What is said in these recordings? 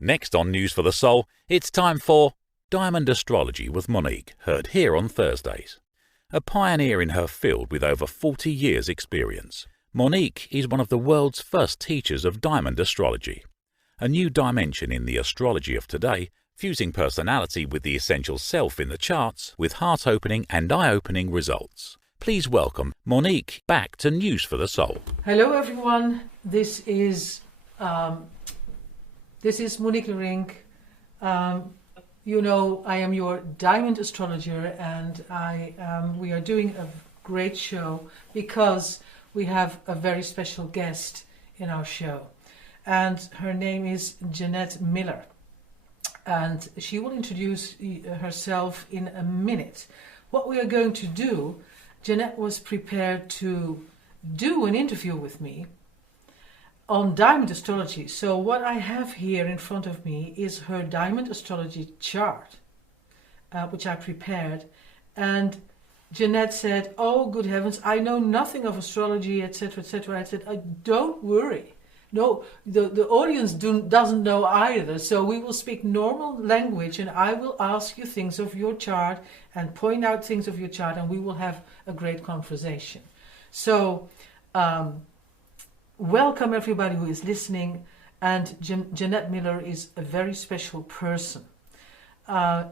Next on News for the Soul, it's time for Diamond Astrology with Monique, heard here on Thursdays. A pioneer in her field with over 40 years' experience, Monique is one of the world's first teachers of diamond astrology, a new dimension in the astrology of today, fusing personality with the essential self in the charts with heart-opening and eye-opening results. Please welcome Monique back to News for the Soul. Hello everyone, this is Monique Leurink. You know, I am your diamond astrologer, and we are doing a great show because we have a very special guest in our show. And her name is Jeanette Miller. And she will introduce herself in a minute. What we are going to do, Jeanette was prepared to do an interview with me on diamond astrology. So what I have here in front of me is her diamond astrology chart, which I prepared. And Jeanette said, "Oh, good heavens, I know nothing of astrology, etc., etc." I said, "Don't worry. No, the audience doesn't know either. So we will speak normal language, and I will ask you things of your chart and point out things of your chart, and we will have a great conversation." So welcome everybody who is listening. And Jeanette Miller is a very special person.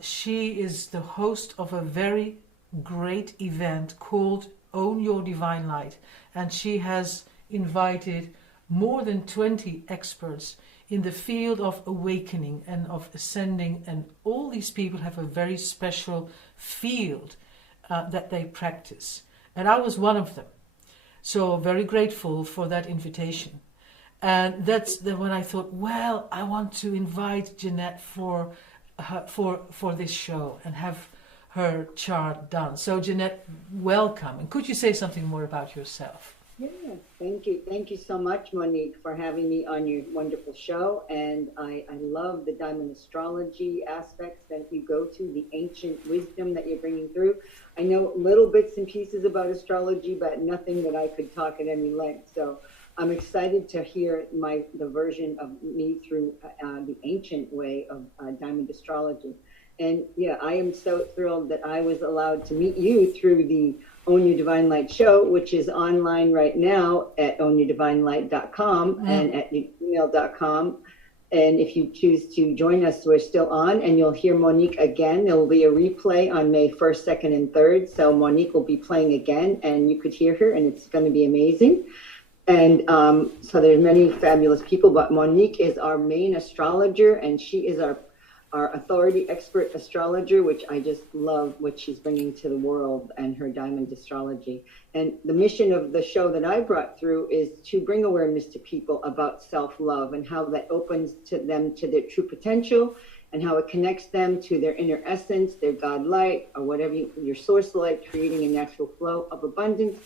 She is the host of a very great event called Own Your Divine Light, and she has invited more than 20 experts in the field of awakening and of ascending, and all these people have a very special field that they practice, and I was one of them. So very grateful for that invitation. And that's when I thought, well, I want to invite Jeanette for this show and have her chart done. So Jeanette, welcome. And could you say something more about yourself? Yeah, thank you. Thank you so much, Monique, for having me on your wonderful show. And I love the diamond astrology aspects that you go to, the ancient wisdom that you're bringing through. I know little bits and pieces about astrology, but nothing that I could talk at any length. So I'm excited to hear the version of me through the ancient way of diamond astrology. And yeah, I am so thrilled that I was allowed to meet you through the Own Your Divine Light show, which is online right now at ownyourdivinelight.com and at gmail.com. And if you choose to join us, we're still on, and you'll hear Monique again. There will be a replay on May 1st, 2nd, and 3rd. So Monique will be playing again, and you could hear her, and it's going to be amazing. And so there's many fabulous people, but Monique is our main astrologer, and she is our authority expert astrologer, which I just love what she's bringing to the world and her diamond astrology. And the mission of the show that I brought through is to bring awareness to people about self-love and how that opens to them to their true potential, and how it connects them to their inner essence, their God light, or whatever your source light, creating a natural flow of abundance.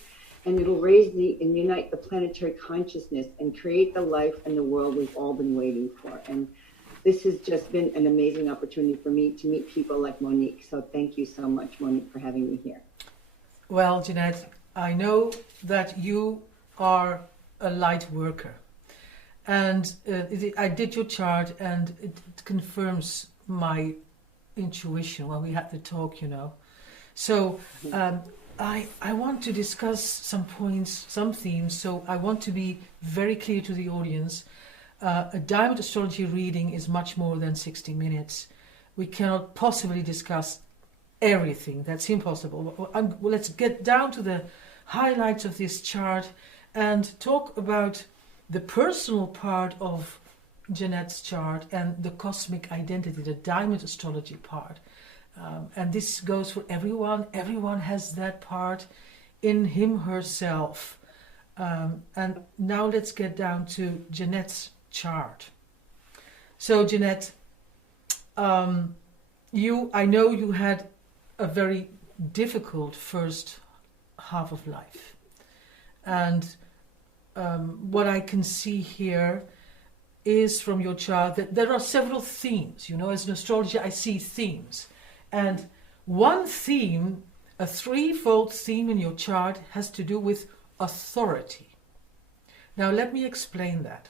And it'll raise and unite the planetary consciousness and create the life and the world we've all been waiting for. And this has just been an amazing opportunity for me to meet people like Monique. So thank you so much, Monique, for having me here. Well, Jeanette, I know that you are a light worker. And I did your chart, and it confirms my intuition when we had the talk, you know. So I want to discuss some points, some themes. So I want to be very clear to the audience. A diamond astrology reading is much more than 60 minutes. We cannot possibly discuss everything. That's impossible. Well, let's get down to the highlights of this chart and talk about the personal part of Jeanette's chart and the cosmic identity, the diamond astrology part. And this goes for everyone. Everyone has that part in him, herself. And now let's get down to Jeanette's chart. So Jeanette, I know you had a very difficult first half of life. And what I can see here is from your chart that there are several themes. You know, as an astrologer, I see themes. And one theme, a threefold theme in your chart, has to do with authority. Now, let me explain that.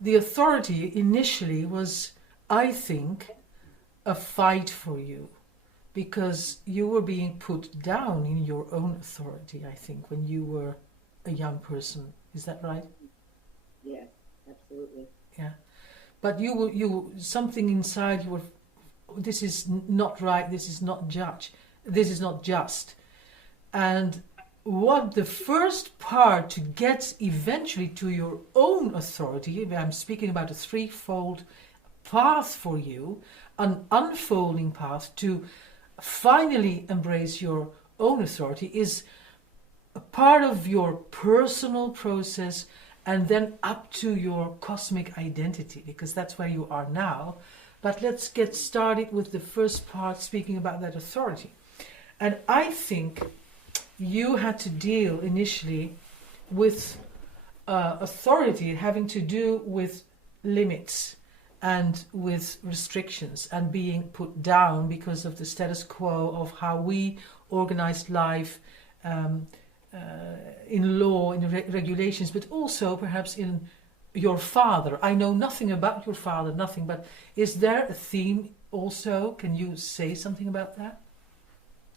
the authority initially was, I think, a fight for you, because you were being put down in your own authority, I think, when you were a young person. Is that right? Yeah, absolutely. Yeah. But you something inside you were, this is not right, this is not just. And what the first part to get eventually to your own authority, I'm speaking about a threefold path for you, an unfolding path to finally embrace your own authority, is a part of your personal process, and then up to your cosmic identity, because that's where you are now. But let's get started with the first part, speaking about that authority. And I think you had to deal initially with authority having to do with limits and with restrictions and being put down because of the status quo of how we organized life, in law, in regulations, but also perhaps in your father. I know nothing about your father, nothing, but is there a theme also? Can you say something about that,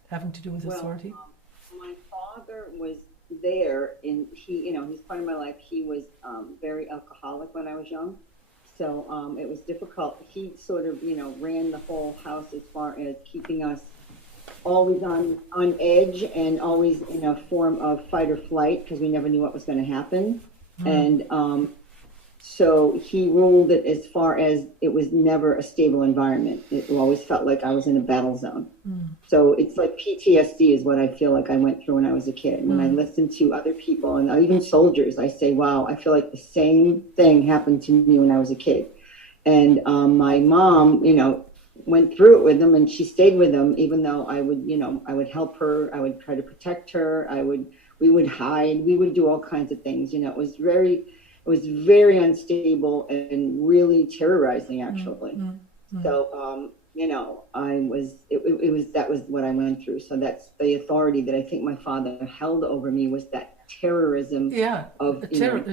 having to do with authority? My father was there, and he's part of my life. He was very alcoholic when I was young, so it was difficult. He sort of, ran the whole house as far as keeping us always on edge and always in a form of fight or flight, because we never knew what was going to happen. And so he ruled it as far as it was never a stable environment. It always felt like I was in a battle zone. So it's like PTSD is what I feel like I went through when I was a kid. When I listen to other people and even soldiers, I say, wow, I feel like the same thing happened to me when I was a kid. And my mom, went through it with them, and she stayed with them, even though I would help her, I would try to protect her, we would hide, we would do all kinds of things. It was very unstable and really terrorizing, actually. So that was what I went through. So that's the authority that I think my father held over me, was that terrorism of a tyrant.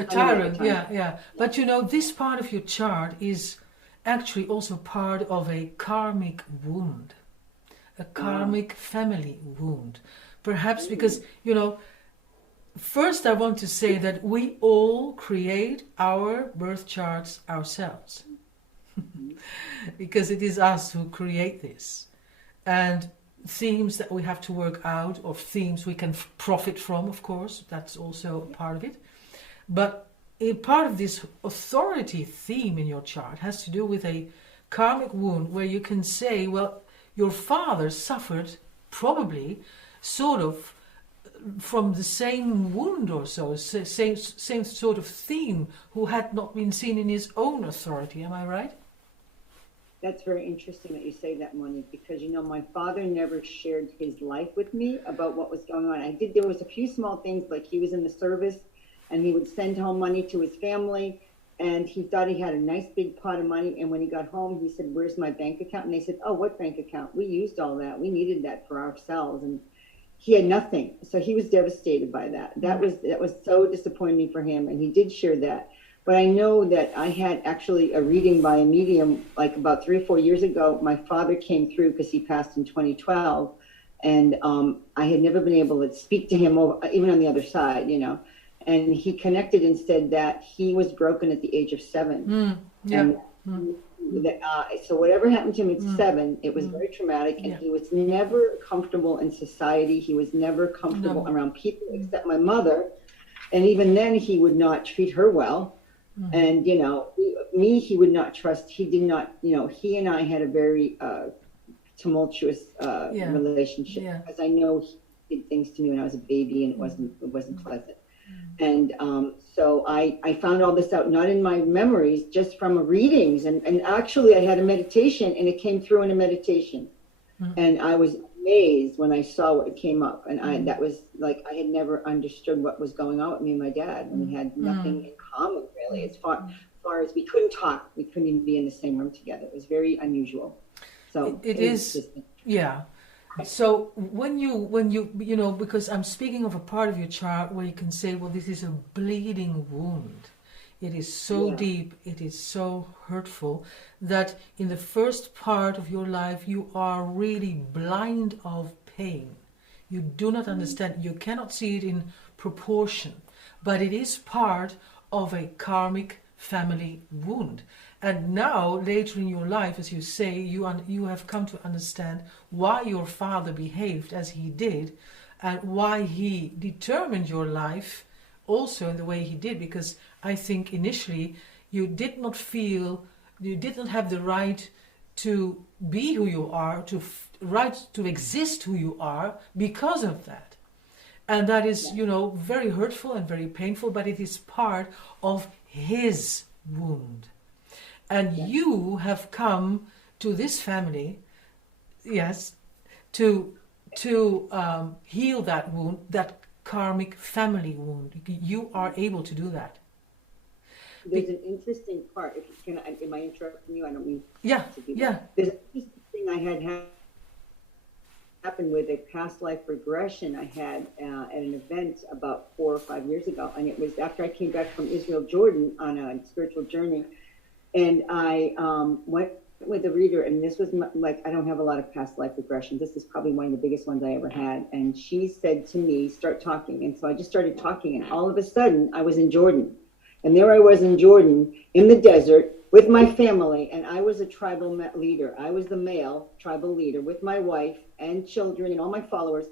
A tyrant, yeah. But this part of your chart is actually also part of a karmic wound, a karmic family wound. Perhaps because, first I want to say that we all create our birth charts ourselves. Because it is us who create this. And themes that we have to work out, or themes we can profit from, of course, that's also a part of it. But a part of this authority theme in your chart has to do with a karmic wound, where you can say, well, your father suffered probably sort of from the same wound or so, same sort of theme, who had not been seen in his own authority. Am I right? That's very interesting that you say that, Monique, because, my father never shared his life with me about what was going on. There was a few small things, like he was in the service, and he would send home money to his family, and he thought he had a nice big pot of money. And when he got home, he said, "Where's my bank account?" And they said, "Oh, what bank account? We used all that. We needed that for ourselves." And he had nothing. So he was devastated by that. That was so disappointing for him. And he did share that. But I know that I had actually a reading by a medium, like about 3 or 4 years ago. My father came through because he passed in 2012. And I had never been able to speak to him, even on the other side, And he connected and said that he was broken at the age of 7. So whatever happened to him at 7, it was very traumatic, and he was never comfortable in society. He was never comfortable around people except my mother. And even then, he would not treat her well. And, he would not trust. He did not, he and I had a very tumultuous relationship, because I know he did things to me when I was a baby, and it wasn't pleasant. And so I found all this out, not in my memories, just from readings. And actually, I had a meditation, and it came through in a meditation. And I was amazed when I saw what came up. And that was like, I had never understood what was going on with me and my dad. And we had nothing in common, really. As far as we couldn't talk, we couldn't even be in the same room together. It was very unusual. So it is, yeah. So when you know, because I'm speaking of a part of your chart where you can say, well, this is a bleeding wound. It is so Yeah. deep, it is so hurtful that in the first part of your life you are really blind of pain. You do not understand, you cannot see it in proportion, but it is part of a karmic family wound. And now, later in your life, as you say, you have come to understand why your father behaved as he did and why he determined your life also in the way he did, because I think initially you did not feel, you did not have the right to be who you are, right to exist who you are because of that. And that is, you know, very hurtful and very painful, but it is part of his wound. And you have come to this family, yes, to heal that wound, that karmic family wound. You are able to do that. There's an interesting part. If you can, am I interrupting you? I don't mean Yeah, to do that. yeah. There's an interesting thing I had happened with a past life regression I had at an event about 4 or 5 years ago, and it was after I came back from Israel, Jordan, on a spiritual journey, and I went with the reader, and this was like, I don't have a lot of past life regressions. This is probably one of the biggest ones I ever had. And she said to me, start talking. And so I just started talking, and all of a sudden I was in Jordan. And there I was in Jordan in the desert with my family, and I was a tribal leader. I was the male tribal leader with my wife and children and all my followers.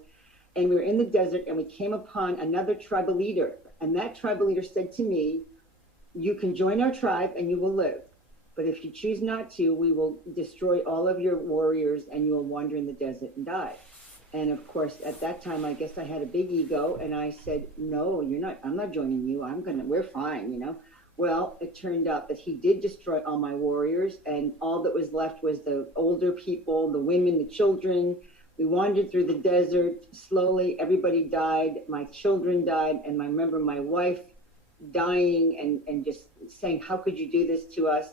And we were in the desert, and we came upon another tribal leader. And that tribal leader said to me, you can join our tribe and you will live. But if you choose not to, we will destroy all of your warriors and you will wander in the desert and die. And of course, at that time, I guess I had a big ego, and I said, no, you're not, I'm not joining you. We're fine, you know. Well, it turned out that he did destroy all my warriors, and all that was left was the older people, the women, the children. We wandered through the desert. Slowly, everybody died. My children died, and I remember my wife dying and just saying, how could you do this to us?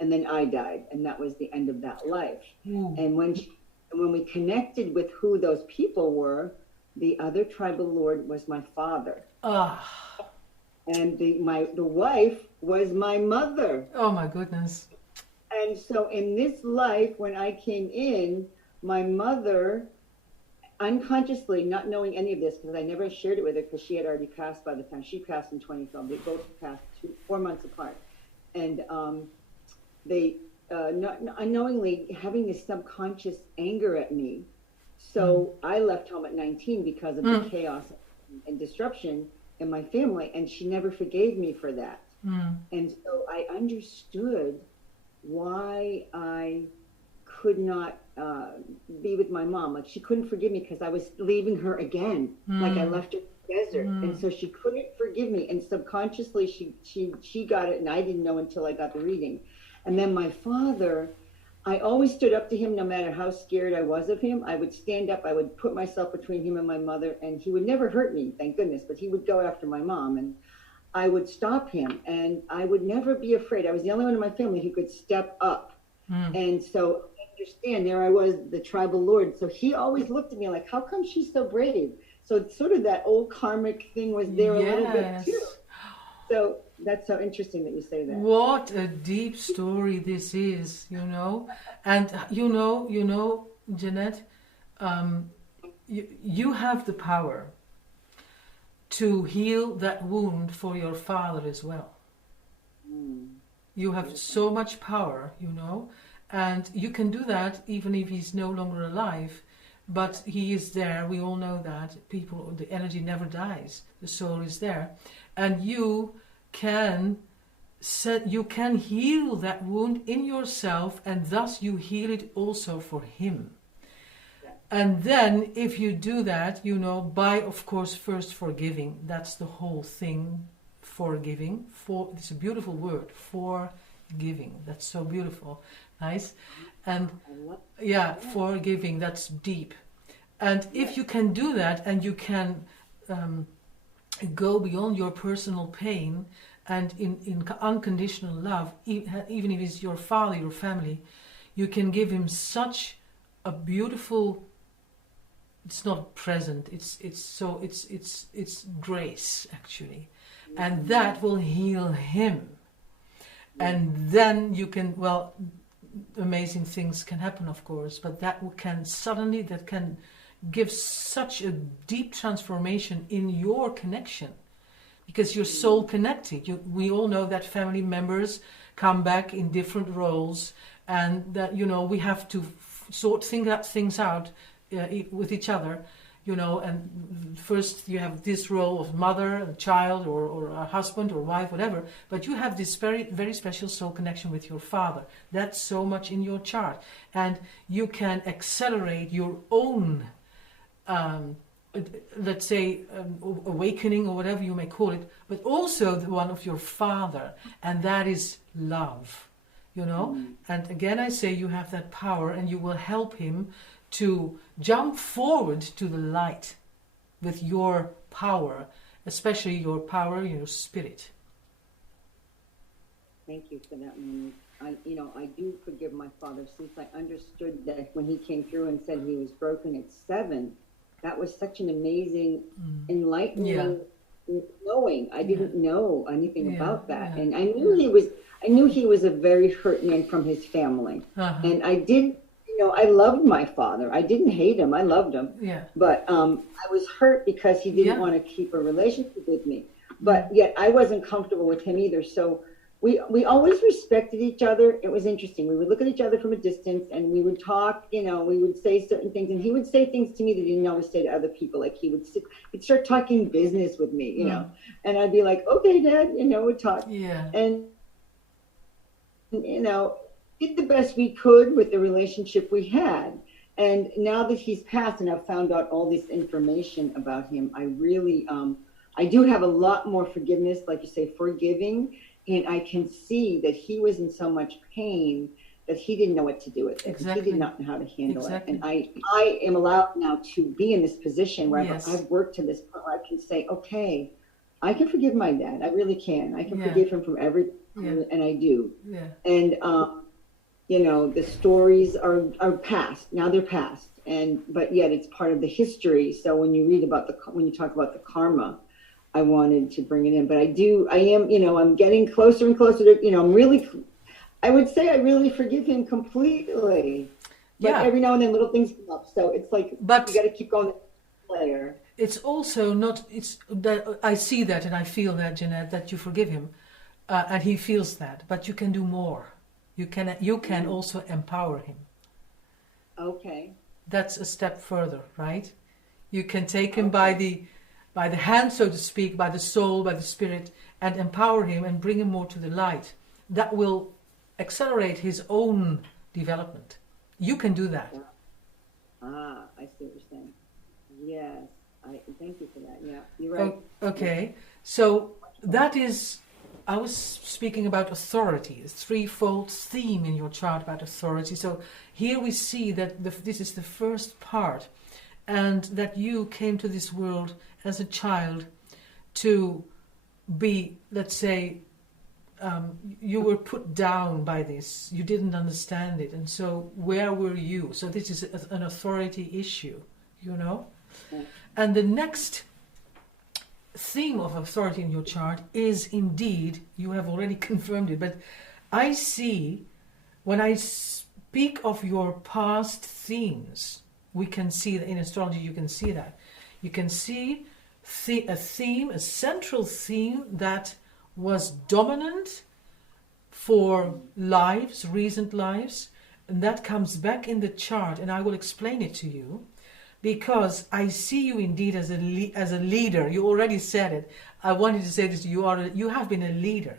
And then I died, and that was the end of that life. And when we connected with who those people were, the other tribal lord was my father. And the wife was my mother. Oh my goodness. And so in this life, when I came in, my mother, unconsciously, not knowing any of this, because I never shared it with her, because she had already passed by the time she passed in 2012. They both passed 4 months apart. And they not unknowingly having this subconscious anger at me. So I left home at 19 because of the chaos and disruption in my family, and she never forgave me for that. And so I understood why I could not be with my mom. Like, she couldn't forgive me because I was leaving her again. Like, I left her in the desert. And so she couldn't forgive me. And subconsciously she got it, and I didn't know until I got the reading. And then my father, I always stood up to him no matter how scared I was of him. I would stand up, I would put myself between him and my mother, and he would never hurt me, thank goodness, but he would go after my mom, and I would stop him, and I would never be afraid. I was the only one in my family who could step up. And so I understand, there I was, the tribal lord. So he always looked at me like, how come she's so brave? So it's sort of that old karmic thing was there a little bit too. So that's so interesting that you say that. What a deep story this is, you know. And you know, Jeanette, you have the power to heal that wound for your father as well. You have so much power, you know, and you can do that even if he's no longer alive. But he is there. We all know that. The energy never dies. The soul is there, and you can heal that wound in yourself, and thus you heal it also for him. And then, if you do that, you know, by of course first forgiving. That's the whole thing. Forgiving. It's a beautiful word. Forgiving. That's so beautiful. Nice. And yeah, forgiving, that's deep. And if you can do that, and you can go beyond your personal pain, and in unconditional love, even if it's your father, your family, you can give him such a beautiful it's not present. It's grace actually, and that will heal him. And then you can, well, amazing things can happen, of course, but that can give such a deep transformation in your connection, because you're soul connected. We all know that family members come back in different roles, and that, you know, we have to sort things out with each other, you know, and first you have this role of mother, a child, or a husband or wife, whatever, but you have this very, very special soul connection with your father. That's so much in your chart, and you can accelerate your own let's say awakening, or whatever you may call it, but also the one of your father, and that is love, you know. And again, I say you have that power, and you will help him to jump forward to the light with your power, especially your power, your spirit. Thank you for that, Monique. I do forgive my father, since I understood that when he came through and said he was broken at 7. That was such an amazing, enlightening knowing. I didn't know anything about that, and I knew he was a very hurt man from his family, and I did. I loved my father. I didn't hate him. I loved him. Yeah. But I was hurt because he didn't want to keep a relationship with me. But yet I wasn't comfortable with him either. So we always respected each other. It was interesting. We would look at each other from a distance, and we would talk. We would say certain things, and he would say things to me that he didn't always say to other people. Like he'd start talking business with me, you know, and I'd be like, "Okay, Dad," we'd talk. Yeah. And did the best we could with the relationship we had. And now that he's passed and I've found out all this information about him, I really, I do have a lot more forgiveness, like you say, forgiving. And I can see that he was in so much pain that he didn't know what to do with it. Exactly. He did not know how to handle it. And I am allowed now to be in this position where I've worked to this point where I can say, okay, I can forgive my dad. I really can. I can forgive him from everything, and I do. Yeah. And, the stories are past. Now they're past, but yet it's part of the history. So when you read about when you talk about the karma, I wanted to bring it in. But I am, I'm getting closer and closer to, I would say I really forgive him completely. But every now and then little things come up. So it's like, you got to keep going layer. It's also not, that I see that and I feel that, Jeanette, that you forgive him, and he feels that, but you can do more. You can also empower him. Okay. That's a step further, right? You can take him by the hand, so to speak, by the soul, by the spirit, and empower him and bring him more to the light. That will accelerate his own development. You can do that. I see what you're saying. Yes. Thank you for that. Yeah, you're right. Okay. So that is, I was speaking about authority, a threefold theme in your chart about authority. So here we see that this is the first part, and that you came to this world as a child to be, let's say, you were put down by this. You didn't understand it. And so where were you? So this is an authority issue, And the next theme of authority in your chart is indeed, you have already confirmed it, but I see, when I speak of your past themes, we can see that in astrology, you can see that. You can see a theme, a central theme that was dominant for lives, recent lives, and that comes back in the chart, and I will explain it to you. Because I see you indeed as a leader. You already said it. I wanted to say this. You have been a leader.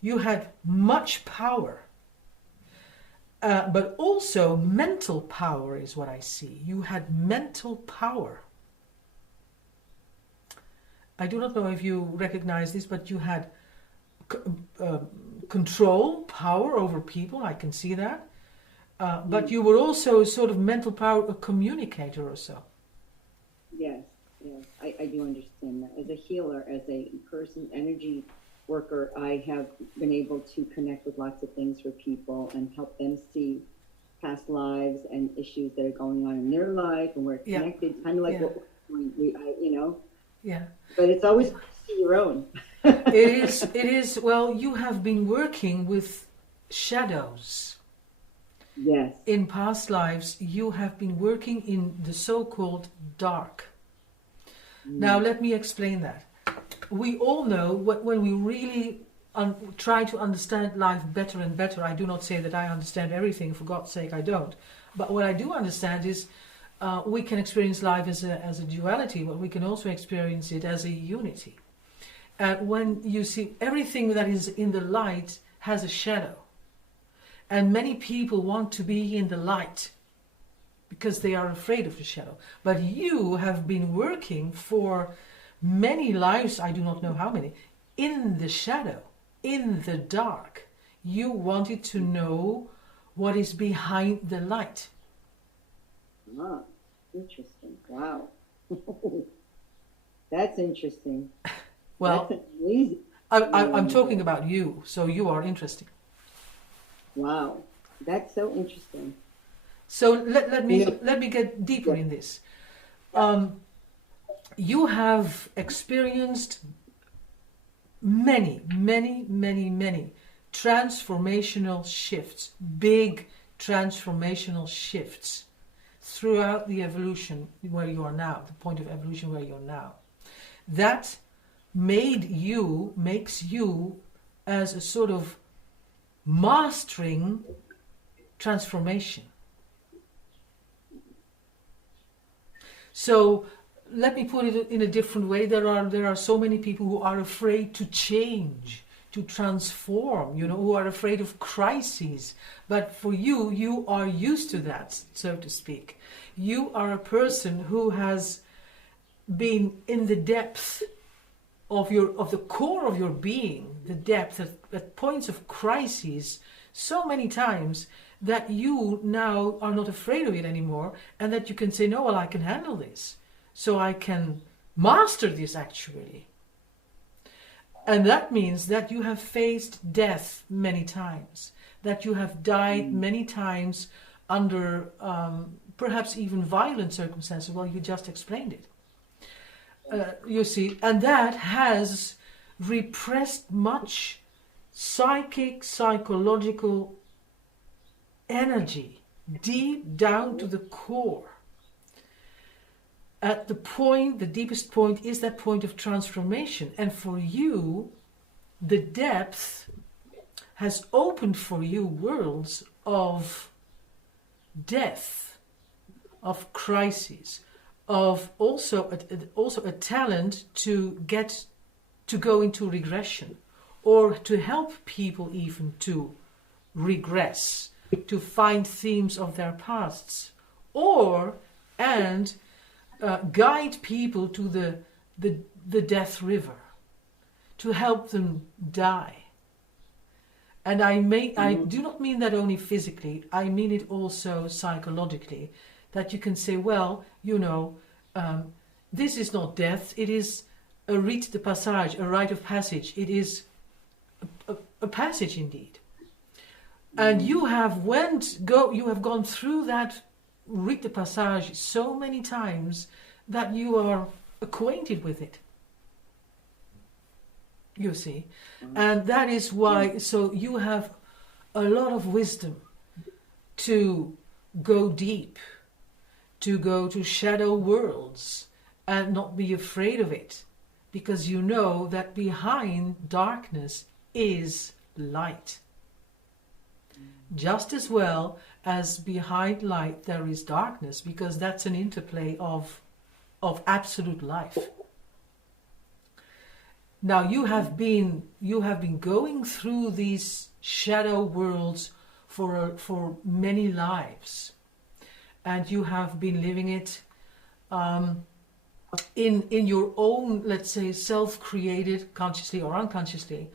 You had much power, but also mental power is what I see. You had mental power. I do not know if you recognize this, but you had control, power over people. I can see that. But you were also sort of mental power, a communicator or so. Yes, I do understand that. As a healer, as a person, energy worker, I have been able to connect with lots of things for people and help them see past lives and issues that are going on in their life, and we're connected, kind of like what we're doing, you know. Yeah. But it's always good to see your own. It is. Well, you have been working with shadows. Yes. In past lives, you have been working in the so-called dark. Now, let me explain that. We all know when we really try to understand life better and better. I do not say that I understand everything, for God's sake, I don't. But what I do understand is we can experience life as a duality, but we can also experience it as a unity. And when you see everything that is in the light has a shadow. And many people want to be in the light because they are afraid of the shadow. But you have been working for many lives, I do not know how many, in the shadow, in the dark. You wanted to know what is behind the light. Ah, interesting. Wow. That's interesting. Well, that's amazing. I'm talking about you, so you are interesting. Wow, that's so interesting. So let me get deeper in this. You have experienced many transformational shifts, big transformational shifts throughout the evolution where you are now, the point of evolution where you are now. That makes you as a sort of mastering transformation. So let me put it in a different way. There are so many people who are afraid to change, to transform, who are afraid of crises. But for you, you are used to that, so to speak. You are a person who has been in the depth of the core of your being, the depth at points of crises so many times that you now are not afraid of it anymore, and that you can say, no, well, I can handle this. So I can master this actually. And that means that you have faced death many times, that you have died many times under perhaps even violent circumstances. Well, you just explained it. You see, and that has repressed much psychological energy deep down to the core. At the deepest point is that point of transformation. And for you, the depth has opened for you worlds of death, of crises, of also a talent to go into regression, or to help people even to regress, to find themes of their pasts, and guide people to the death river, to help them die. And I do not mean that only physically, I mean it also psychologically, that you can say, well, this is not death, it is a rite de passage, a rite of passage. It is a passage indeed. And you have gone through that rite de passage so many times that you are acquainted with it. You see. And that is why, so you have a lot of wisdom to go deep, to go to shadow worlds and not be afraid of it, because you know that behind darkness is light. Just as well as behind light there is darkness, because that's an interplay of absolute life. Now you have been going through these shadow worlds for many lives, and you have been living it in your own, let's say, self-created, consciously or unconsciously,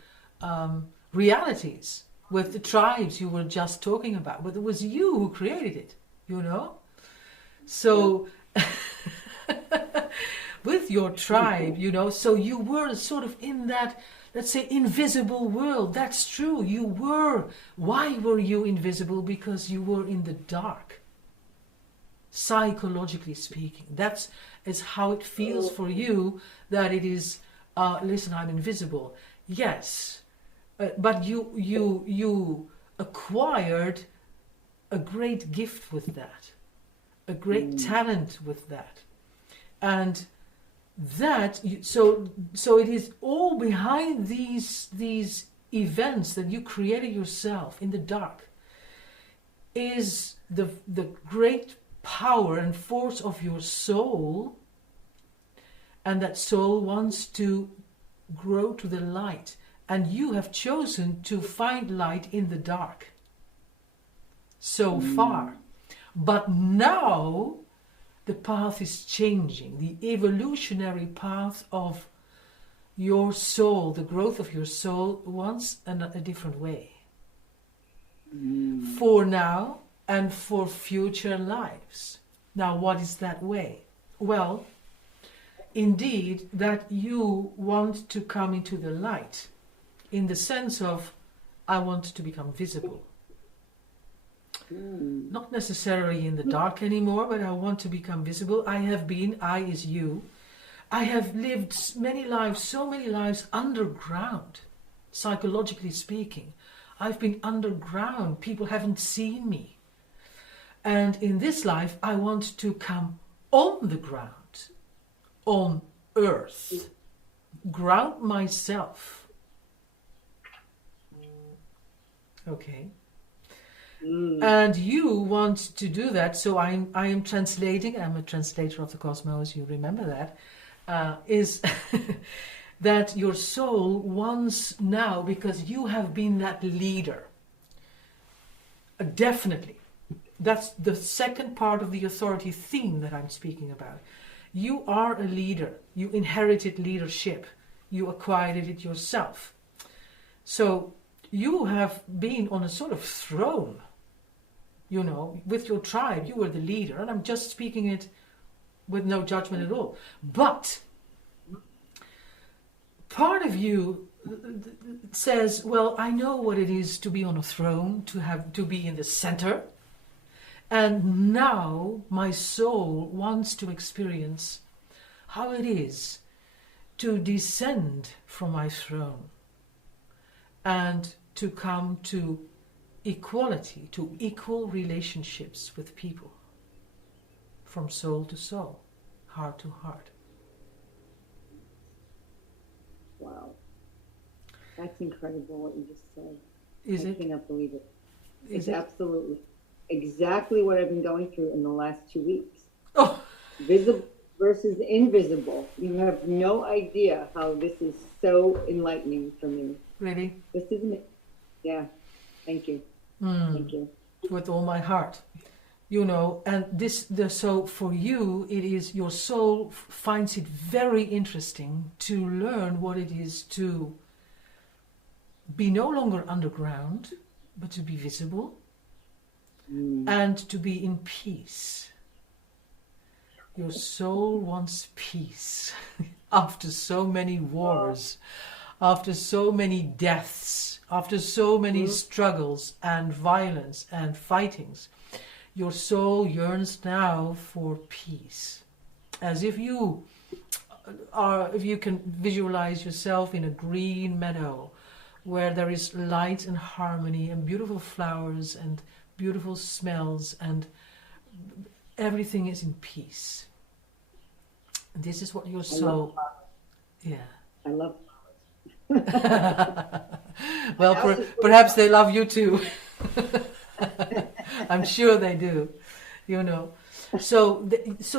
realities with the tribes you were just talking about. But it was you who created it, So with your tribe, so you were sort of in that let's say, invisible world. That's true. You were. Why were you invisible? Because you were in the dark. Psychologically speaking, that is how it feels for you, that it is, listen, I'm invisible. Yes, but you acquired a great gift with that, a great talent with that, and that so it is all behind these events that you created yourself in the dark, is the great power and force of your soul, and that soul wants to grow to the light, and you have chosen to find light in the dark so far. But now the path is changing. The evolutionary path of your soul, the growth of your soul, wants a different way. For now and for future lives. Now, what is that way? Well, indeed, that you want to come into the light, in the sense of, I want to become visible. Not necessarily in the dark anymore, but I want to become visible. I is you. I have lived many lives, so many lives underground, psychologically speaking. I've been underground. People haven't seen me. And in this life, I want to come on the ground, on earth, ground myself. Okay. And you want to do that, so I am translating, I'm a translator of the cosmos, you remember that, is that your soul wants now, because you have been that leader. Definitely. That's the second part of the authority theme that I'm speaking about. You are a leader. You inherited leadership. You acquired it yourself. So you have been on a sort of throne, you know, with your tribe. You were the leader, and I'm just speaking it with no judgment at all. But part of you says, well, I know what it is to be on a throne, to be in the center. And now my soul wants to experience how it is to descend from my throne and to come to equality, to equal relationships with people, from soul to soul, heart to heart. Wow. That's incredible what you just said. Is it? I cannot believe it. Is It's it? absolutely exactly what I've been going through in the last 2 weeks. Oh, Visible versus invisible. You have no idea how this is so enlightening for me. really? This isn't it. Yeah. Thank you. Thank you. With all my heart. You know, and so for you, it is, your soul finds it very interesting to learn what it is to be no longer underground, but to be visible and to be in peace. Your soul wants peace after so many wars, after so many deaths, after so many struggles and violence and fightings. Your soul yearns now for peace. As if you can visualize yourself in a green meadow where there is light and harmony and beautiful flowers and beautiful smells and everything is in peace. And this is what your soul... Yeah. I love Well, perhaps they love you too. I'm sure they do, you know. So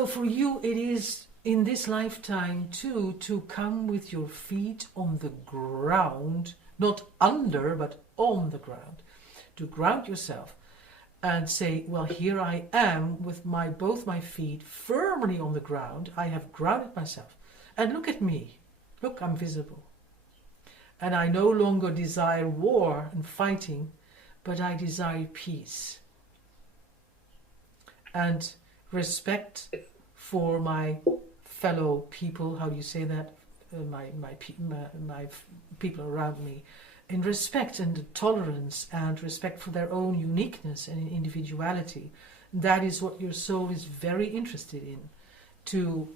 for you, it is in this lifetime too to come with your feet on the ground, not under, but on the ground, to ground yourself and say, well, here I am with both my feet firmly on the ground. I have grounded myself. And look at me. Look, I'm visible. And I no longer desire war and fighting, but I desire peace and respect for my fellow people. How do you say that? my people around me in respect and tolerance and respect for their own uniqueness and individuality. That is what your soul is very interested in, to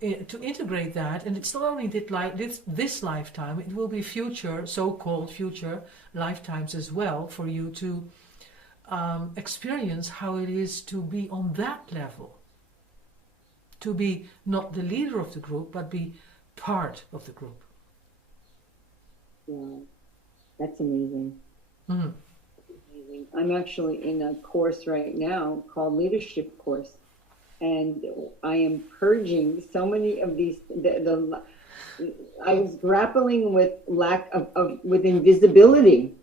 integrate that. And it's not only this lifetime, it will be future, so-called future lifetimes as well, for you to experience how it is to be on that level, to be not the leader of the group, but be part of the group. Yeah, that's amazing. Mm-hmm. Amazing. I'm actually in a course right now called Leadership Course, and I am purging so many of these. I was grappling with lack of with invisibility.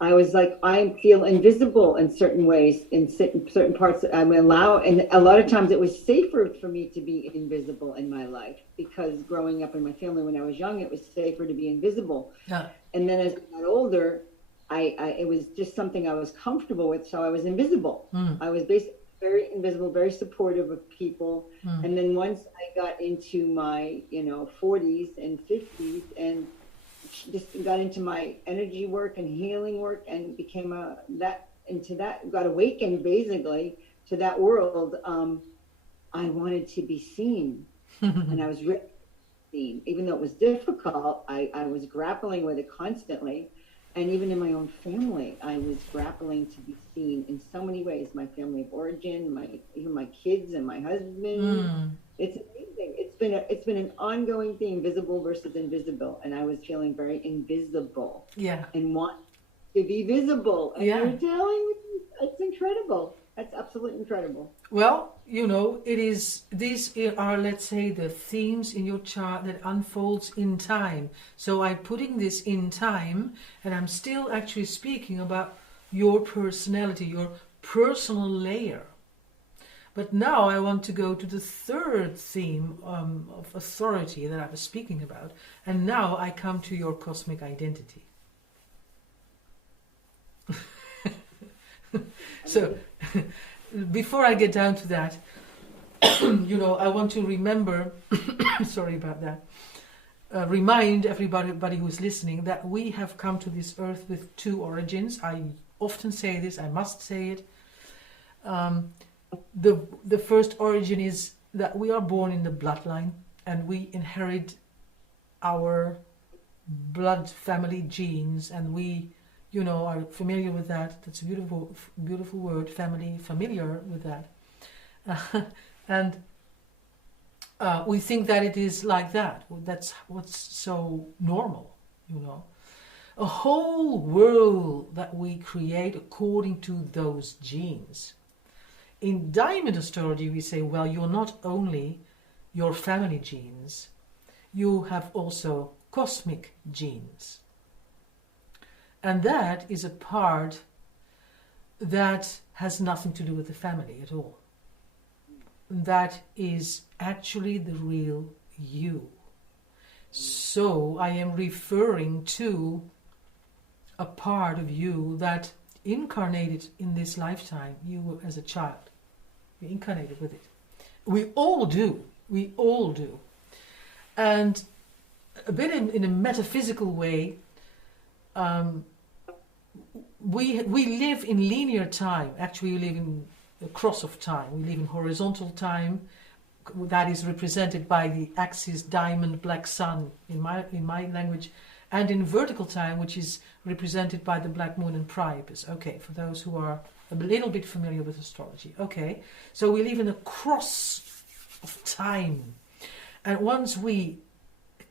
I was like, I feel invisible in certain ways, in certain parts that I'm allowed. And a lot of times it was safer for me to be invisible in my life, because growing up in my family when I was young, it was safer to be invisible. Yeah. And then as I got older, it was just something I was comfortable with. So I was invisible. I was basically very invisible, very supportive of people. And then once I got into my, 40s and 50s and just got into my energy work and healing work and became got awakened basically to that world. I wanted to be seen, and I was really seen, even though it was difficult. I was grappling with it constantly, and even in my own family, I was grappling to be seen in so many ways. My family of origin, even my kids and my husband. It's amazing. It's been an ongoing thing, visible versus invisible, and I was feeling very invisible. Yeah. And want to be visible. And you're telling me, it's incredible. That's absolutely incredible. Well, these are, let's say, the themes in your chart that unfolds in time. So I'm putting this in time, and I'm still actually speaking about your personality, your personal layer. But now I want to go to the third theme of authority that I was speaking about. And now I come to your cosmic identity. So, before I get down to that, I want to remember, sorry about that, remind everybody who's listening that we have come to this earth with two origins. I often say this, I must say it. The first origin is that we are born in the bloodline, and we inherit our blood family genes, and we are familiar with that. That's a beautiful word, familiar with that. And we think that it is like that. That's what's so normal, A whole world that we create according to those genes. In diamond astrology, we say, well, you're not only your family genes, you have also cosmic genes. And that is a part that has nothing to do with the family at all. That is actually the real you. So I am referring to a part of you that incarnated in this lifetime, you were as a child. You incarnated with it. We all do. We all do. And a bit in a metaphysical way, we live in linear time. Actually, we live in the cross of time. We live in horizontal time. That is represented by the axis diamond black sun in my language, and in vertical time, which is represented by the black moon and Priapus. Okay, for those who are a little bit familiar with astrology. Okay, so we live in a cross of time, and once we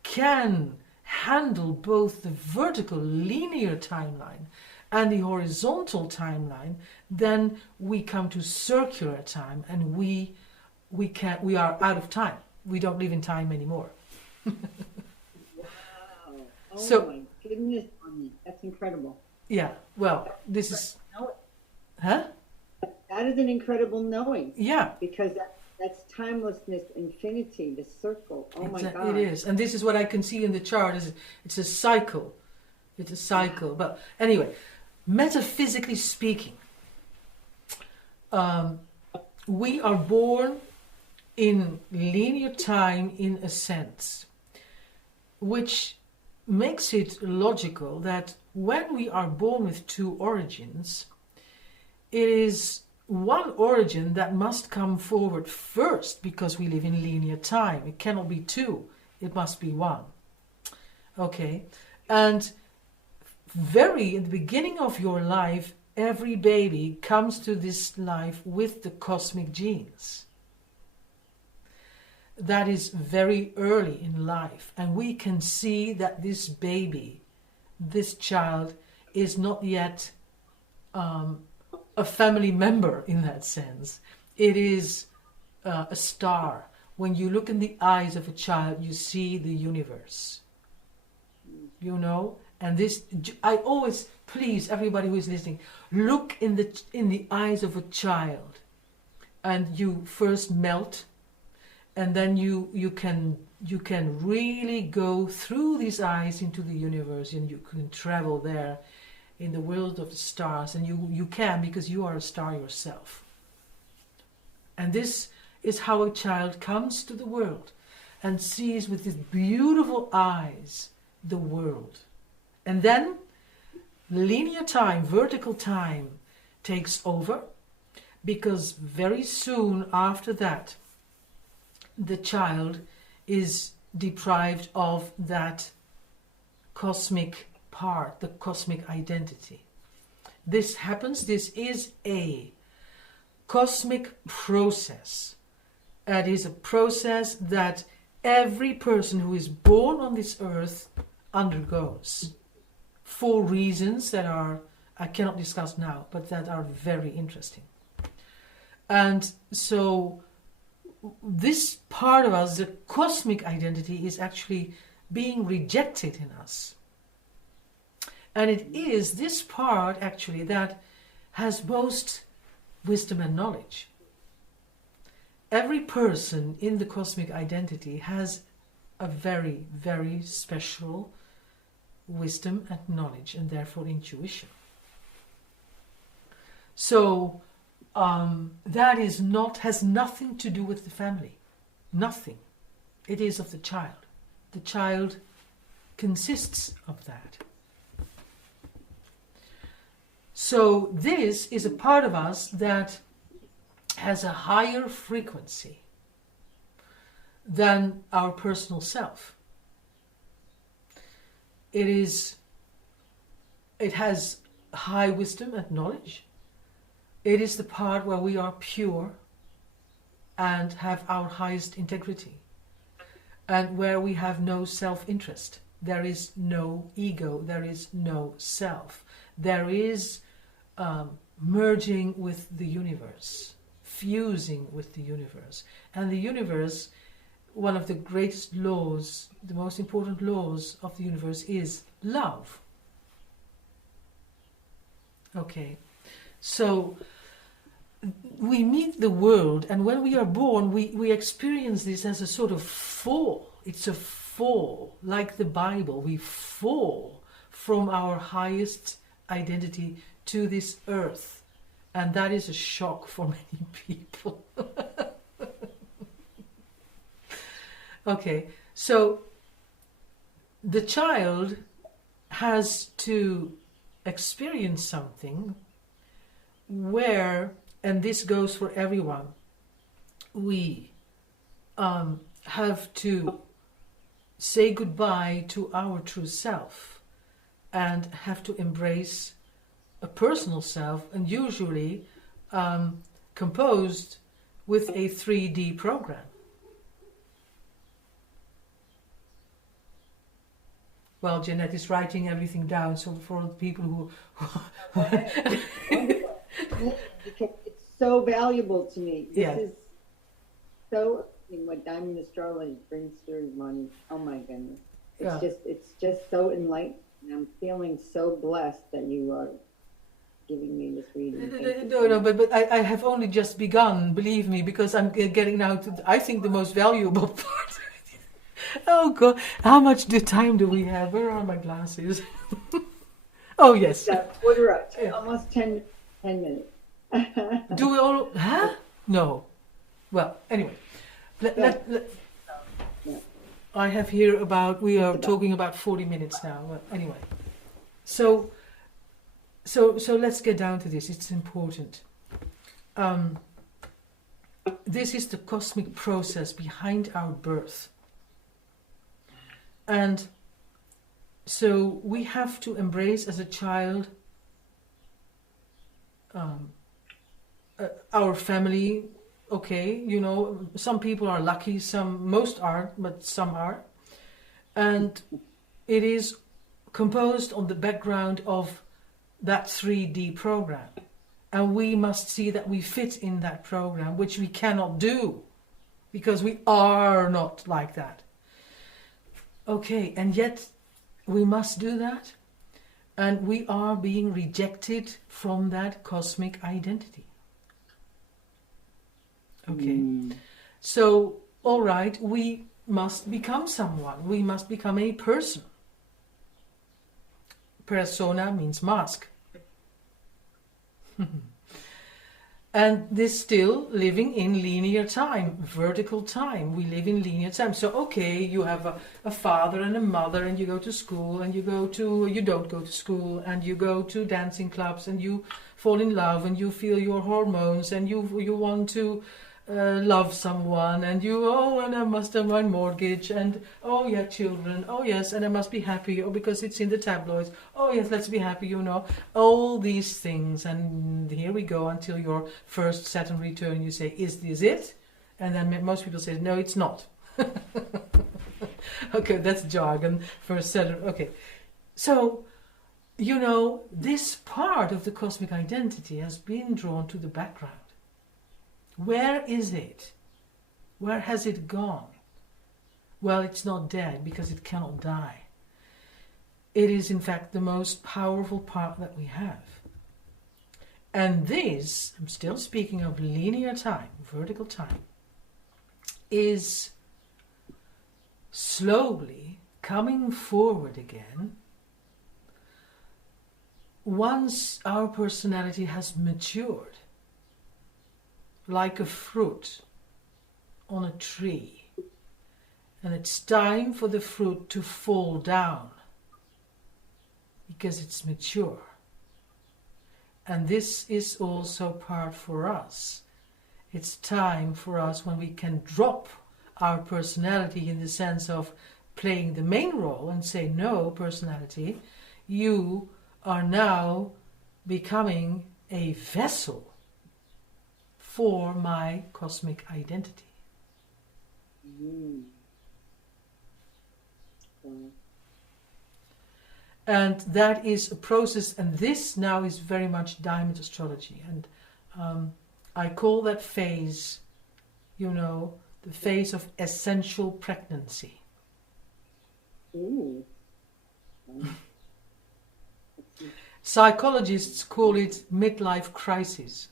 can handle both the vertical linear timeline and the horizontal timeline, then we come to circular time, and we are out of time. We don't live in time anymore. Wow. Oh my goodness, Monique. That's incredible. Yeah, well, this is... Huh? That is an incredible knowing. Yeah. Because that's timelessness, infinity, the circle. Oh my God. It is. And this is what I can see in the chart. It's a cycle. It's a cycle. But anyway, metaphysically speaking, we are born in linear time in a sense. which makes it logical that when we are born with two origins, it is one origin that must come forward first, because we live in linear time. It cannot be two, it must be one. Okay, and in the beginning of your life, every baby comes to this life with the cosmic genes. That is very early in life, and we can see that this baby, this child, is not yet a family member in that sense. It is a star. When you look in the eyes of a child, you see the universe. You know? And this, I always, please, everybody who is listening, look in the eyes of a child, and you first melt, and then you can really go through these eyes into the universe, and you can travel there in the world of the stars, and you can, because you are a star yourself. And this is how a child comes to the world and sees with his beautiful eyes the world. And then linear time, vertical time takes over, because very soon after that the child is deprived of that cosmic part, the cosmic identity. This happens, this is a cosmic process. It is a process that every person who is born on this earth undergoes, for reasons that I cannot discuss now, but that are very interesting. And so this part of us, the cosmic identity, is actually being rejected in us. And it is this part actually that has most wisdom and knowledge. Every person in the cosmic identity has a very, very special wisdom and knowledge, and therefore intuition. So that has nothing to do with the family. Nothing. It is of the child. The child consists of that. So this is a part of us that has a higher frequency than our personal self. It has high wisdom and knowledge. It is the part where we are pure and have our highest integrity, and where we have no self-interest. There is no ego, there is no self. There is merging with the universe, fusing with the universe. And the universe, one of the greatest laws, the most important laws of the universe, is love. Okay, so we meet the world, and when we are born, we experience this as a sort of fall. It's a fall, like the Bible. We fall from our highest identity to this earth, and that is a shock for many people. Okay, so the child has to experience something where, and this goes for everyone, we have to say goodbye to our true self and have to embrace a personal self, and usually composed with a 3D program. Well, Jeanette is writing everything down, so for the people who Because it's so valuable to me. This Yeah. is so what Diamond Astrology brings through, Monique. Oh my goodness. It's just so enlightening. I'm feeling so blessed that you are giving me this reading. No, but I have only just begun, believe me, because I'm getting now to, I think, the most valuable part. Oh God, how much time do we have? Where are my glasses? Oh yes. So, quarter up, Yeah. almost 10 minutes. Do we all? Huh? No. Well, anyway. Yeah. I have here about, we are talking about 40 minutes now, but anyway. So let's get down to this, it's important. This is the cosmic process behind our birth. And so we have to embrace as a child our family. Okay, you know, some people are lucky, most aren't, but some are. And it is composed on the background of that 3D program. And we must see that we fit in that program, which we cannot do because we are not like that. Okay, and yet we must do that. And we are being rejected from that cosmic identity. Okay, so, all right, we must become someone. We must become a person. Persona means mask. And this still living in linear time, vertical time. We live in linear time. So, okay, you have a father and a mother, and you go to school, and you don't go to school, and you go to dancing clubs, and you fall in love, and you feel your hormones, and you want to love someone, and and I must have my mortgage, and oh yeah, children, oh yes, and I must be happy, because it's in the tabloids, oh yes, let's be happy, all these things, and here we go until your first Saturn return. You say, is this it? And then most people say, no, it's not. Okay, that's jargon for Saturn. Okay, so this part of the cosmic identity has been drawn to the background. Where is it? Where has it gone? Well, it's not dead because it cannot die. It is in fact the most powerful part that we have. And this, I'm still speaking of linear time, vertical time, is slowly coming forward again once our personality has matured. Like a fruit on a tree, and it's time for the fruit to fall down because it's mature. And this is also part for us. It's time for us when we can drop our personality in the sense of playing the main role and say, no, personality, you are now becoming a vessel for my cosmic identity. And that is a process, and this now is very much diamond astrology. And I call that phase, the phase of essential pregnancy. Psychologists call it midlife crisis.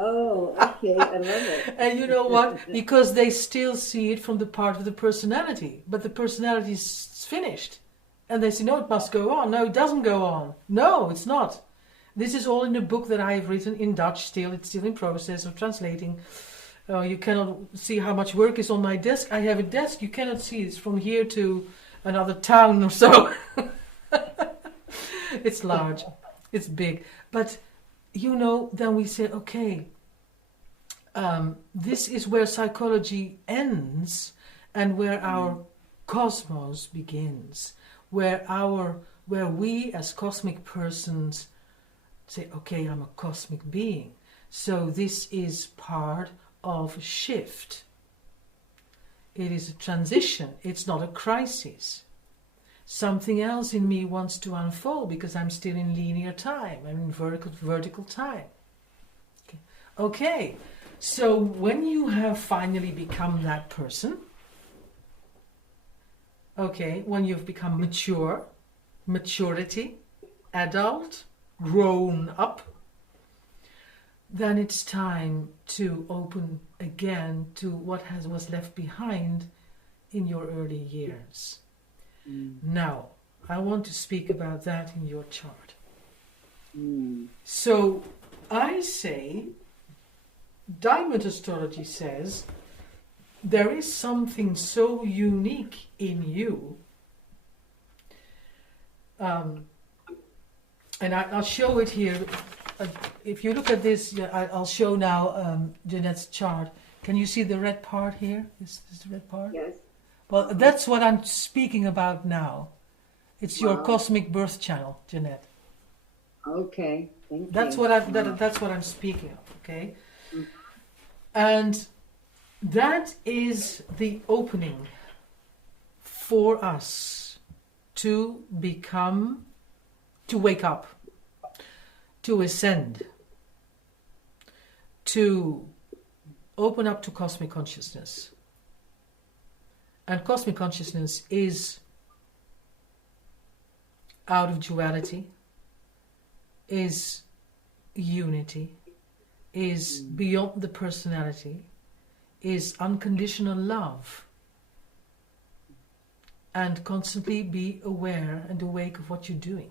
Oh, okay, I love it. And you know what? Because they still see it from the part of the personality, but the personality is finished. And they say, no, it must go on. No, it doesn't go on. No, it's not. This is all in a book that I have written in Dutch still. It's still in process of translating. You cannot see how much work is on my desk. I have a desk. You cannot see. It's from here to another town or so. It's large. It's big. But then we said, okay, this is where psychology ends and where our cosmos begins, where we as cosmic persons say, okay, I'm a cosmic being. So this is part of a shift. It is a transition. It's not a crisis. Something else in me wants to unfold because I'm still in linear time. I'm in vertical time. Okay, so when you have finally become that person, okay, when you've become maturity, adult, grown up, then it's time to open again to what was left behind in your early years. Now, I want to speak about that in your chart. So, I say, diamond astrology says there is something so unique in you. And I'll show it here. If you look at this, I'll show now Jeanette's chart. Can you see the red part here? Is the red part? Yes. Well, that's what I'm speaking about now. It's your cosmic birth channel, Jeanette. Okay. Thank That's you. that's what I'm speaking of. Okay. And that is the opening for us to become, to wake up, to ascend, to open up to cosmic consciousness. And cosmic consciousness is out of duality, is unity, is beyond the personality, is unconditional love, and constantly be aware and awake of what you're doing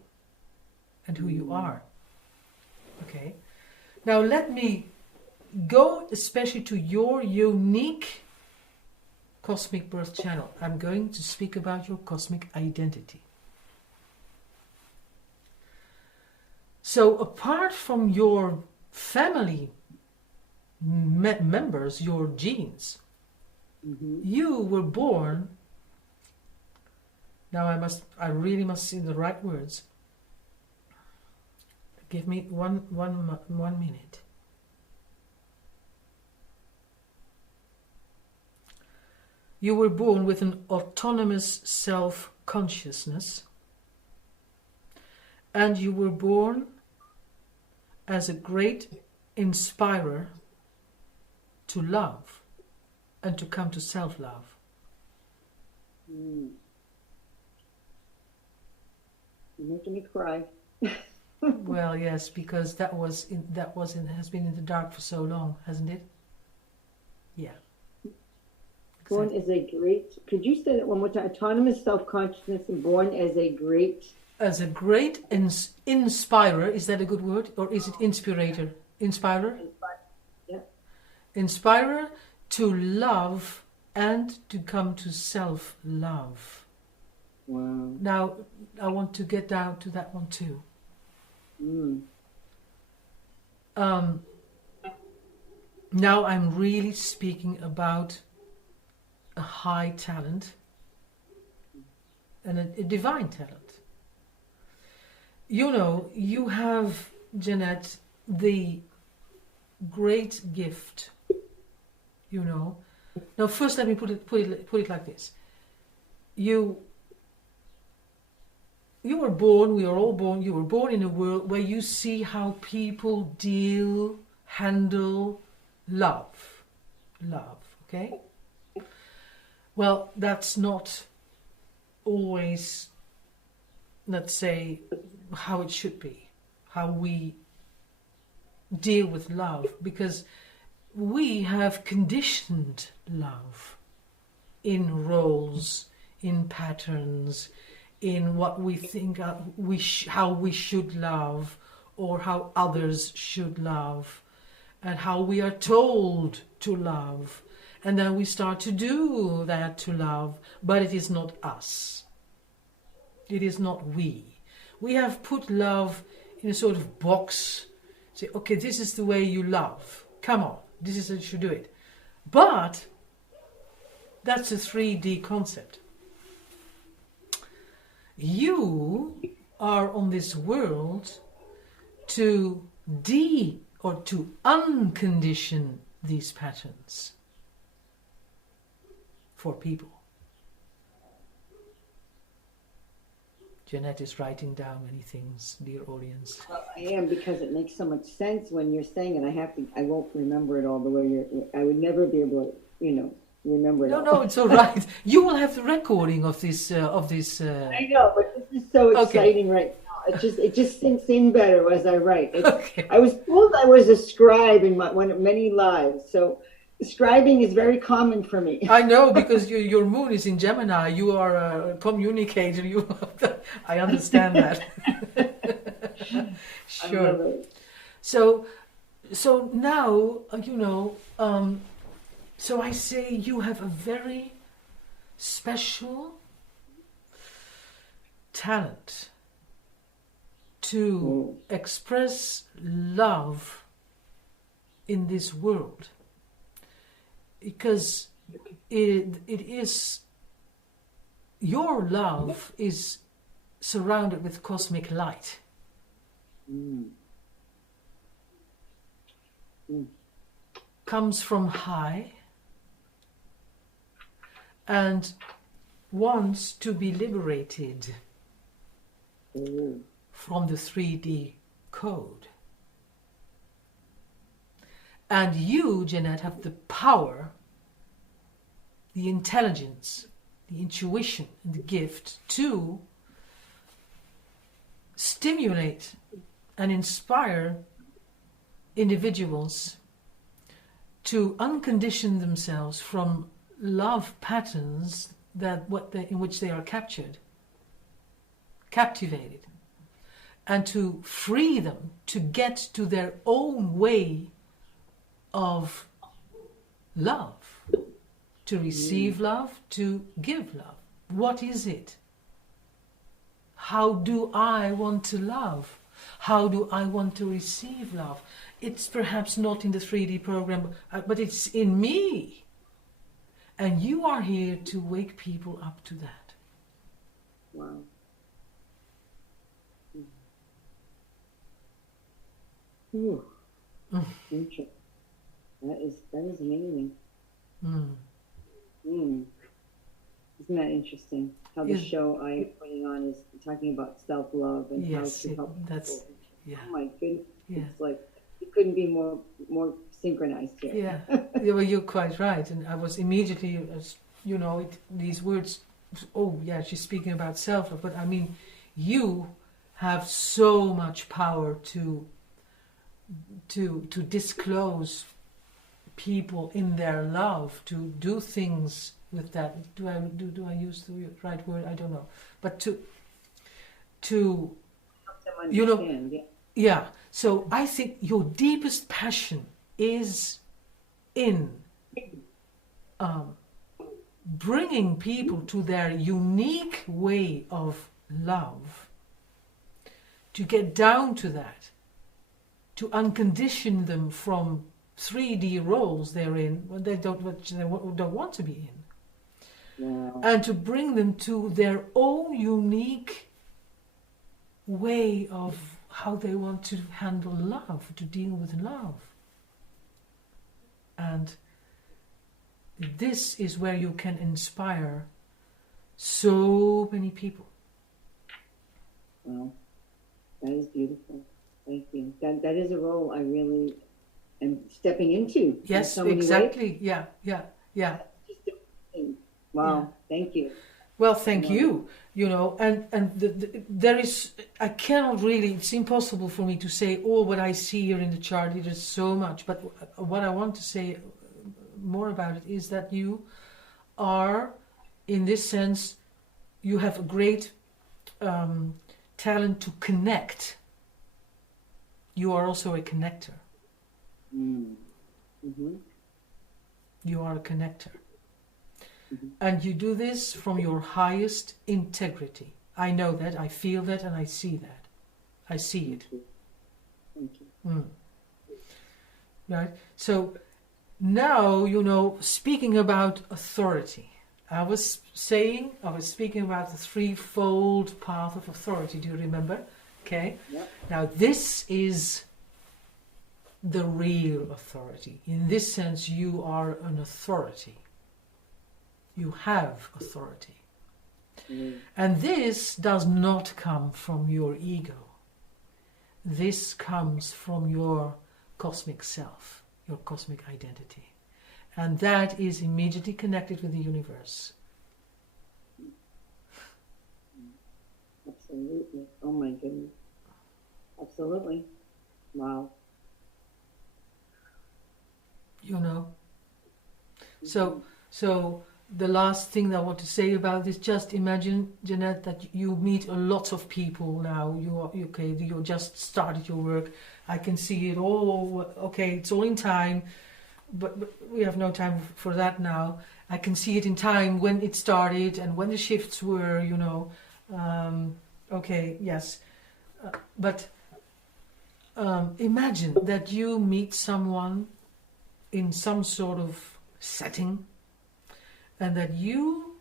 and who you are. Okay. Now let me go especially to your unique cosmic birth channel. I'm going to speak about your cosmic identity. So apart from your family members, your genes, you were born. Now I really must say the right words. Give me one minute. You were born with an autonomous self-consciousness, and you were born as a great inspirer to love and to come to self-love. You're making me cry. Well, yes, because has been in the dark for so long, hasn't it? Yeah. Born as a great, could you say that one more time? Autonomous self-consciousness and born as a great... As a great inspirer, is that a good word? Or is it inspirator? Inspirer? Yeah. Inspirer to love and to come to self-love. Wow. Now, I want to get down to that one too. Now I'm really speaking about a high talent and a divine talent. You know, you have, Jeanette, the great gift, you know. Now first let me put it like this. You were born, we are all born, you were born in a world where you see how people handle love, okay? Well, that's not always, let's say, how it should be, how we deal with love, because we have conditioned love in roles, in patterns, in what we think how we should love, or how others should love, and how we are told to love. And then we start to do that to love, but it is not us. It is not we. We have put love in a sort of box. Say, okay, this is the way you love. Come on, this is how you should do it. But that's a 3D concept. You are on this world to to uncondition these patterns for people. Jeanette is writing down many things, dear audience. Well, I am, because it makes so much sense when you're saying it. I won't remember it all the way I would never be able to, remember it all. No, it's all right. You will have the recording of this. I know, but this is so exciting right now. It just sinks in better as I write. I was told I was a scribe in many lives, so scribing is very common for me. I know, because your moon is in Gemini. You are a communicator. I understand that. Sure. So now, So I say you have a very special talent to express love in this world, because it is, your love is surrounded with cosmic light. Comes from high and wants to be liberated from the 3D code. And you, Jeanette, have the power, the intelligence, the intuition, and the gift to stimulate and inspire individuals to uncondition themselves from love patterns in which they are captivated, and to free them to get to their own way of love, to receive love, to give love. What is it? How do I want to love? How do I want to receive love? It's perhaps not in the 3D program, but it's in me. And you are here to wake people up to that. Wow. Ooh. Interesting. That is amazing. Isn't that interesting? How the show I'm putting on is talking about self-love and how to help people. Oh my goodness. It's like it couldn't be more synchronized here. Yeah. Well, you're quite right. And I was immediately, these words, oh yeah, she's speaking about self-love. But I mean, you have so much power to disclose people in their love, to do things with that. Do I use the right word? I don't know. But to help them understand, yeah. So I think your deepest passion is in bringing people to their unique way of love, to get down to that, to uncondition them from 3D roles they're in, when they don't want to be in. Wow. And to bring them to their own unique way of how they want to handle love, to deal with love. And this is where you can inspire so many people. Wow, that is beautiful. Thank you. That is a role I really am stepping into. Yes, in so many exactly. ways. Yeah. Wow, Yeah. thank you. Well, thank you. There is, I cannot really, it's impossible for me to say all what I see here in the chart. It is so much. But what I want to say more about it is that you are, in this sense, you have a great talent to connect. You are also a connector. Mm-hmm. You are a connector. And you do this from your highest integrity. I know that, I feel that, and I see that. I see it. Thank you. Right? So now, speaking about authority. I was speaking about the threefold path of authority. Do you remember? Okay. Yep. Now this is the real authority. In this sense, you are an authority. You have authority. And this does not come from your ego. This comes from your cosmic self, your cosmic identity. And that is immediately connected with the universe. Absolutely. Oh my goodness. Absolutely. Wow. So the last thing I want to say about this, just imagine, Jeanette, that you meet a lot of people now. You just started your work. I can see it all. Okay, it's all in time. but we have no time for that now. I can see it in time when it started and when the shifts were, okay, yes. But imagine that you meet someone in some sort of setting and that you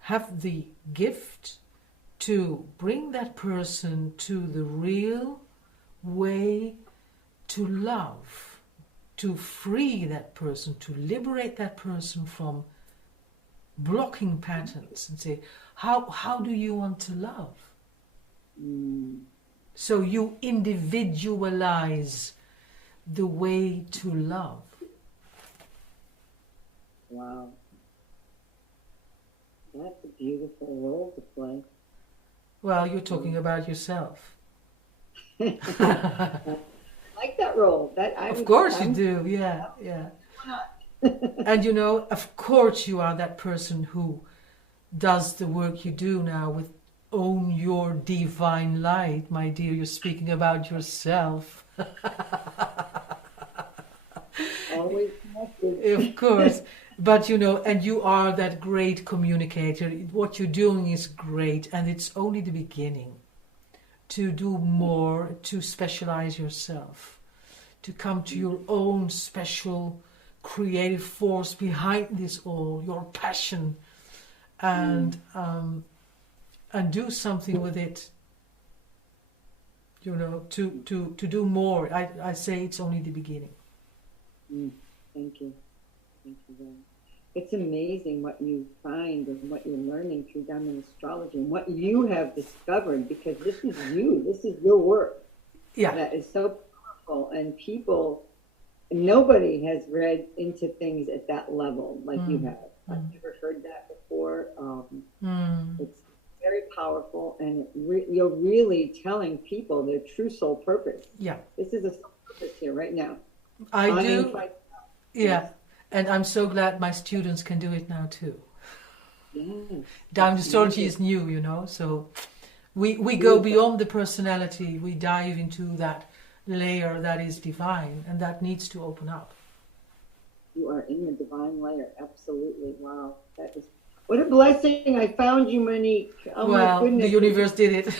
have the gift to bring that person to the real way to love, to free that person, to liberate that person from blocking patterns and say, how do you want to love? So you individualize the way to love. Wow. That's a beautiful role to play. Well, you're talking about yourself. I like that role. Of course you do, yeah. And of course you are that person who does the work you do now with Own Your Divine Light. My dear, you're speaking about yourself. Always connected. Of course. But and you are that great communicator. What you're doing is great, and it's only the beginning. To do more, to specialize yourself, to come to your own special creative force behind this all, your passion, and do something with it. To do more. I say it's only the beginning. Thank you. Thank you very much. It's amazing what you find and what you're learning through diamond astrology and what you have discovered, because this is you. This is your work. Yeah. That is so powerful. And nobody has read into things at that level like you have. I've never heard that before. It's very powerful, and you're really telling people their true soul purpose. Yeah. This is a soul purpose here right now. I do. Yeah. And I'm so glad my students can do it now too. Yes. Diamond astrology is new, so we go beyond the personality. We dive into that layer that is divine, and that needs to open up. You are in the divine layer, absolutely. Wow, what a blessing! I found you, Monique. Oh my goodness, the universe did it.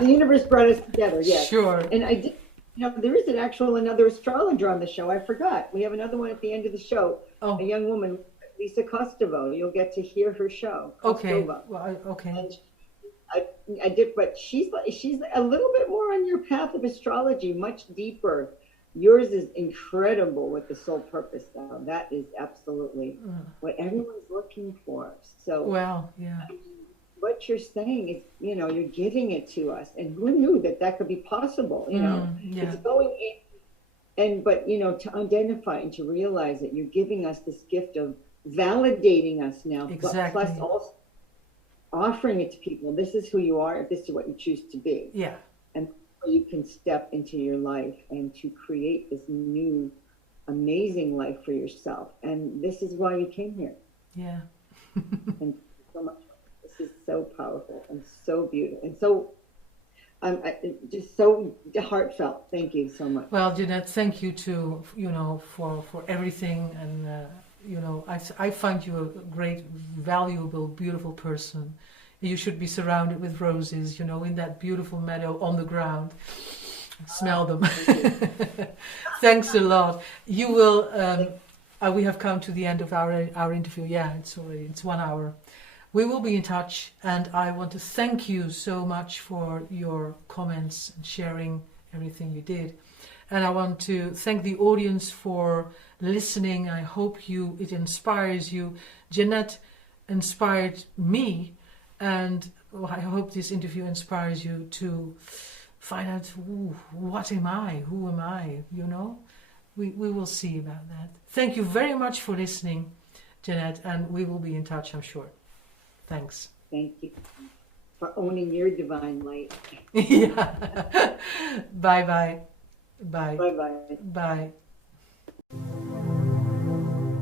The universe brought us together. Yes, sure. And I did. There is another astrologer on the show. I forgot. We have another one at the end of the show. Oh. A young woman, Lisa Kostovo. You'll get to hear her show. Okay. Well, okay. And I did, but she's a little bit more on your path of astrology, much deeper. Yours is incredible with the soul purpose, though. That is absolutely what everyone's looking for. So, well, yeah. What you're saying is, you're giving it to us, and who knew that could be possible? Yeah. It's going in, but to identify and to realize that you're giving us this gift of validating us now, exactly. Plus also offering it to people. This is who you are. This is what you choose to be. Yeah. And you can step into your life and to create this new, amazing life for yourself. And this is why you came here. Yeah. And so much. This is so powerful and so beautiful and so just so heartfelt. Thank you so much. Well, Jeanette, thank you too, for everything. And, I find you a great, valuable, beautiful person. You should be surrounded with roses, in that beautiful meadow on the ground. Smell them. Thanks a lot. You will, we have come to the end of our interview. Yeah, it's 1 hour. We will be in touch, and I want to thank you so much for your comments and sharing everything you did. And I want to thank the audience for listening. I hope it inspires you. Jeanette inspired me, and I hope this interview inspires you to find out, what am I? Who am I? We will see about that. Thank you very much for listening, Jeanette, and we will be in touch, I'm sure. Thanks. Thank you for owning your divine light. Yeah. Bye-bye. Bye. Bye-bye. Bye.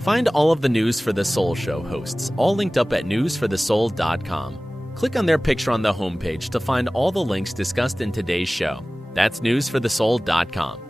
Find all of the News for the Soul show hosts, all linked up at newsforthesoul.com. Click on their picture on the homepage to find all the links discussed in today's show. That's newsforthesoul.com.